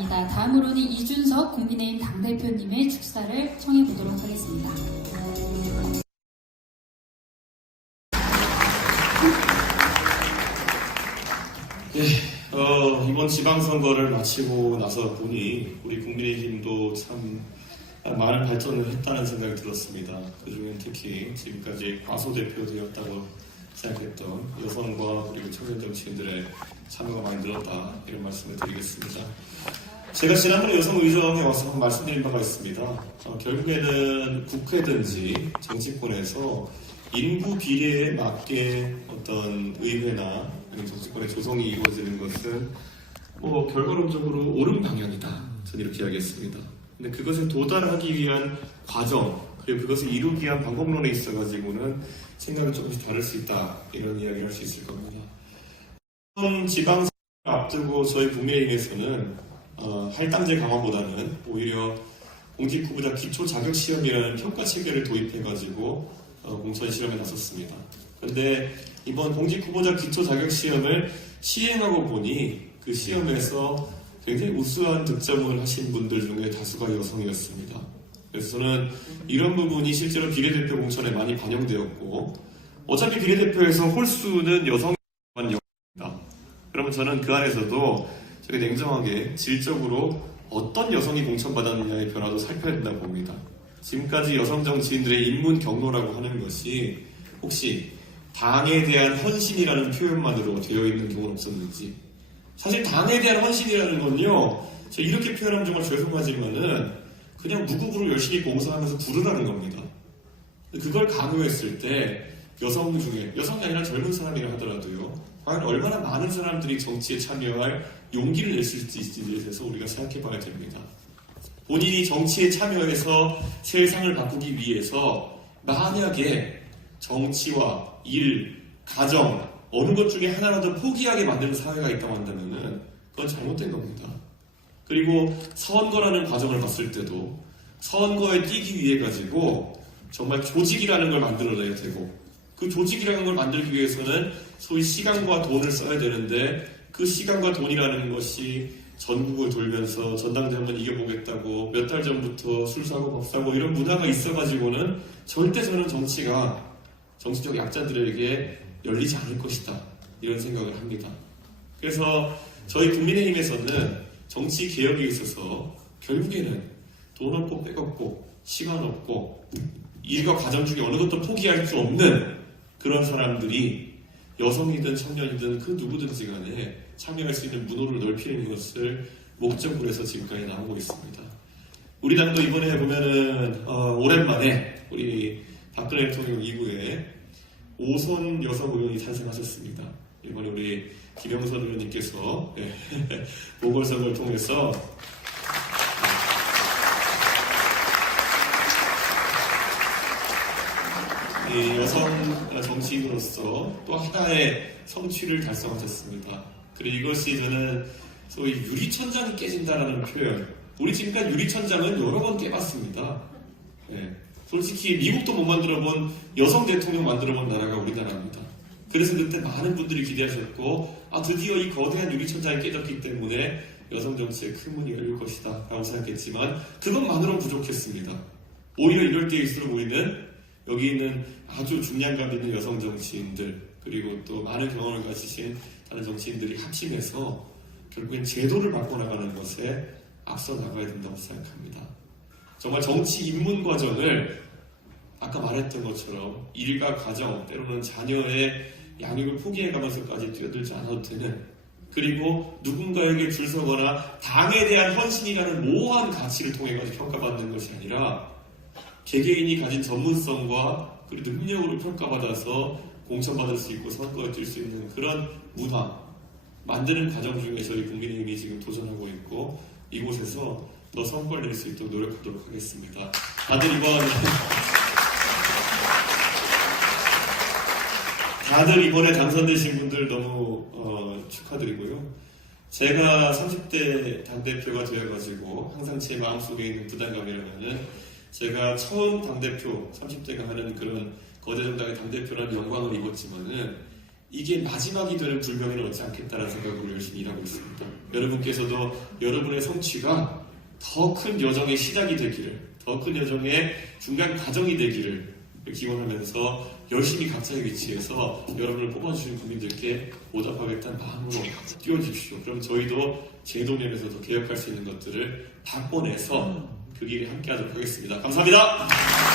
감사합니다. 다음으로는 이준석 국민의힘 당대표님의 축사를 청해 보도록 하겠습니다. 예, 어, 이번 지방선거를 마치고 나서 보니 우리 국민의힘도 참 많은 발전을 했다는 생각이 들었습니다. 그중엔 특히 지금까지 과소대표되었다고 생각했던 여성과 그리고 청년 정치인들의 참여가 많이 늘었다 이런 말씀을 드리겠습니다. 제가 지난번에 여성 의정에 와서 한번 말씀드린 바가 있습니다. 어, 결국에는 국회든지 정치권에서 인구 비례에 맞게 어떤 의회나 아니면 정치권의 조성이 이루어지는 것은 뭐 결과론적으로 옳은 방향이다. 저는 이렇게 이야기했습니다. 근데 그것에 도달하기 위한 과정 그리고 그것을 이루기 위한 방법론에 있어 가지고는 생각이 조금씩 다를 수 있다 이런 이야기를 할 수 있을 겁니다. 지방선거 앞두고 저희 국민의힘에서는 어, 할당제 강화보다는 오히려 공직 후보자 기초 자격 시험이라는 평가 체계를 도입해가지고 어, 공천 시험에 나섰습니다. 그런데 이번 공직 후보자 기초 자격 시험을 시행하고 보니 그 시험에서 굉장히 우수한 득점을 하신 분들 중에 다수가 여성이었습니다. 그래서 저는 이런 부분이 실제로 비례대표 공천에 많이 반영되었고 어차피 비례대표에서 홀수는 여성만 영입니다. 그러면 저는 그 안에서도 되게 냉정하게 질적으로 어떤 여성이 공천받았느냐의 변화도 살펴야 된다고 봅니다. 지금까지 여성 정치인들의 인문 경로라고 하는 것이 혹시 당에 대한 헌신이라는 표현만으로 되어 있는 경우는 없었는지 사실 당에 대한 헌신이라는 건요 저 이렇게 표현하면 정말 죄송하지만은 그냥 무급으로 열심히 봉사하면서 부르라는 겁니다. 그걸 강요했을 때 여성 중에 여성이 아니라 젊은 사람이라 하더라도요 과연 얼마나 많은 사람들이 정치에 참여할 용기를 낼 수 있을지에 대해서 우리가 생각해 봐야 됩니다. 본인이 정치에 참여해서 세상을 바꾸기 위해서 만약에 정치와 일, 가정 어느 것 중에 하나라도 포기하게 만드는 사회가 있다고 한다면 그건 잘못된 겁니다. 그리고 선거라는 과정을 봤을 때도 선거에 뛰기 위해 가지고 정말 조직이라는 걸 만들어내야 되고 그 조직이라는 걸 만들기 위해서는 소위 시간과 돈을 써야 되는데 그 시간과 돈이라는 것이 전국을 돌면서 전당대 한번 이겨보겠다고 몇 달 전부터 술 사고 밥 사고 이런 문화가 있어가지고는 절대 저는 정치가 정치적 약자들에게 열리지 않을 것이다 이런 생각을 합니다. 그래서 저희 국민의힘에서는 정치 개혁에 있어서 결국에는 돈 없고 백 없고 시간 없고 일과 과정 중에 어느 것도 포기할 수 없는 그런 사람들이 여성이든 청년이든 그 누구든지 간에 참여할 수 있는 문호를 넓히는 것을 목적으로 해서 지금까지 나오고 있습니다. 우리 당도 이번에 보면은 어, 오랜만에 우리 박근혜 대통령 이후에 오선 여성 의원이 탄생하셨습니다. 이번에 우리 김영선 의원님께서 네, 보궐선거를 통해서 여성 정치인으로서 또 하나의 성취를 달성하셨습니다. 그리고 이것이 저는 소위 유리천장이 깨진다라는 표현. 우리 지금까지 유리천장은 여러 번 깨봤습니다. 네. 솔직히 미국도 못 만들어본 여성 대통령 만들어본 나라가 우리나라입니다. 그래서 그때 많은 분들이 기대하셨고, 아, 드디어 이 거대한 유리천장이 깨졌기 때문에 여성 정치에 큰 문이 열릴 것이다. 라고 생각했지만, 그것만으로 부족했습니다. 오히려 이럴 때일수록 우리는 여기 있는 아주 중량감 있는 여성 정치인들 그리고 또 많은 경험을 가지신 다른 정치인들이 합심해서 결국엔 제도를 바꿔나가는 것에 앞서 나가야 된다고 생각합니다. 정말 정치 입문 과정을 아까 말했던 것처럼 일과 가정 때로는 자녀의 양육을 포기해가면서까지 뛰어들지 않아도 되는 그리고 누군가에게 줄 서거나 당에 대한 헌신이라는 모호한 가치를 통해 가지고 평가받는 것이 아니라 개개인이 가진 전문성과 그리고 능력으로 평가받아서 공천받을 수 있고 선거에 뛸 수 있는 그런 문화 만드는 과정 중에 저희 국민의힘이 지금 도전하고 있고 이곳에서 더 성과를 낼 수 있도록 노력하도록 하겠습니다. 다들 이번 다들 이번에 당선되신 분들 너무 어, 축하드리고요. 제가 30대 당대표가 되어가지고 항상 제 마음속에 있는 부담감이라면은 제가 처음 당대표 30대가 하는 그런 거대 정당의 당대표라는 영광을 입었지만은 이게 마지막이 되는 불명예는 얻지 않겠다는 생각으로 열심히 일하고 있습니다. 여러분께서도 여러분의 성취가 더 큰 여정의 시작이 되기를, 더 큰 여정의 중간 과정이 되기를 기원하면서 열심히 각자의 위치에서 여러분을 뽑아주신 국민들께 보답하겠다는 마음으로 뛰어주십시오. 그럼 저희도 제동련에서 더 개혁할 수 있는 것들을 바꿔내서 그 길에 함께 하도록 하겠습니다. 감사합니다.